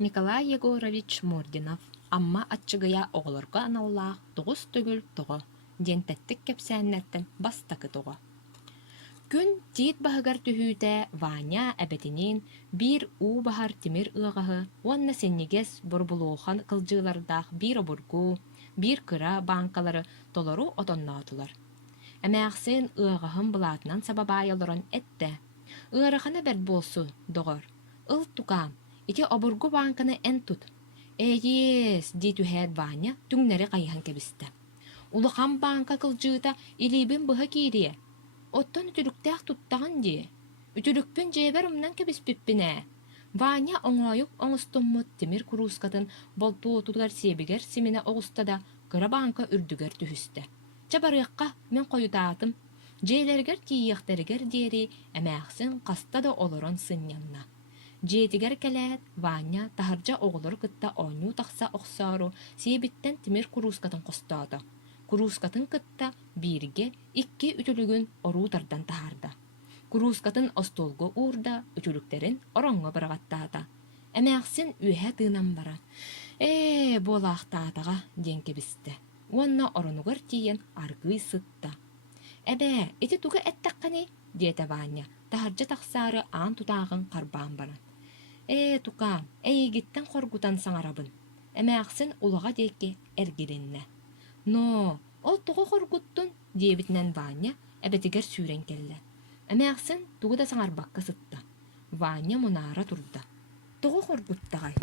Николай Егорович Мординов амма атчыгая оҕолорго аналлаах тоҕус төгүл тоҕо диэн тэттик кэпсээннэртэн бастакы тоҕо. Күн тиит баһыгар түһүүтэ Ваня эбэтинин биир уу баһар тимир ыаҕаһы уонна сеннигес борбулуухан кылдьыылардаах биир обургуу, биир кыра банкалары толору отонноотулар. Эмээхсин ыаҕаһын былаатынан сабабаай олорон этте. Ыарахана бэрт буолсу, доҕор. Ыл тукаам, ити обургу банканы эн тут. Эйес, дии түһээт Ваня түҥнэри хайыһан кэбистэ. Улахан банка кылдьыыта илиибин быһа киирие. Оттон үтүлүктээх туттаҕын дии. Үтүлүкпүн дьиэбэр умнан кэбиспиппинэ. Ваня оҥойук оҥостоммут тимир куруускатын болтуотугар сиэбигэр симине оҕустада кыра банка үрдүгэр түһүстэ. Чабарыахха мен койутаатым. Дьиэлэригэр тиийиэхтэригэр диэри эмээхсин хаста да олорон сынньанна. Дьиэтигэр кэлээт Ваня таһырдьа оҕолор кытта оонньуу тахса охсоору сиэбиттэн тимир куруускатын хостоото. Куруускатын кытта биирге икки үтүлүгүн оруутардан таһаарда. Куруускатын остуолго уурда үтүлүктерин ороҥҥо бараҕаттаата. Эмээхсин үөһэ тыынан бара. Буолаахтаатаҕа диэн кэбистэ. Уонна оронугар тиийэн аргый сытта. Эбээ, ити туга эттэххини, диэтэ Ваня, таһырдьа тахсаары аан тутааҕын харбаан баран. Тукаам, эйигиттэн хоргутан саҥарабын. Эмээхсин улаҕа диэки эргириннэ. Но, ол тоҕо хоргуттун, диэбитинэн Ваня эбэтигэр сүүрэн кэллэ. Эмээхсин тугу да саҥарбакка сытта. Ваня мунаара турда. Тоҕо хоргуттаҕай.